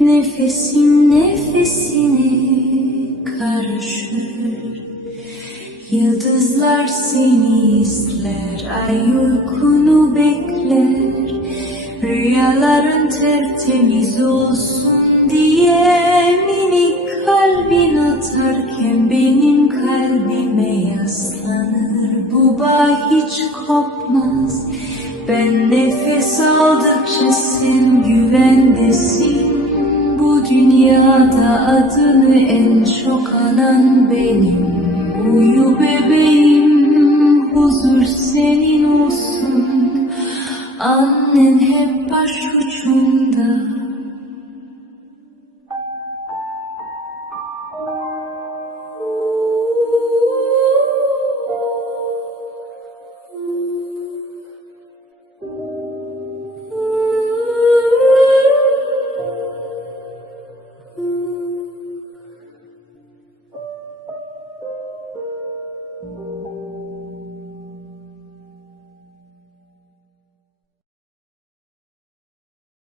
Nefesim nefesine karışır. Yıldızlar seni izler, ay uykunu bekler. Rüyaların tertemiz olsun diye Minik kalbin atarken benim kalbime yaslanır. Bu bağ hiç kopmaz. Ben nefes aldıkça sen güvendesin dünyada adını en çok alan benim. Uyu bebeğim huzur senin olsun. Annen hep başucumda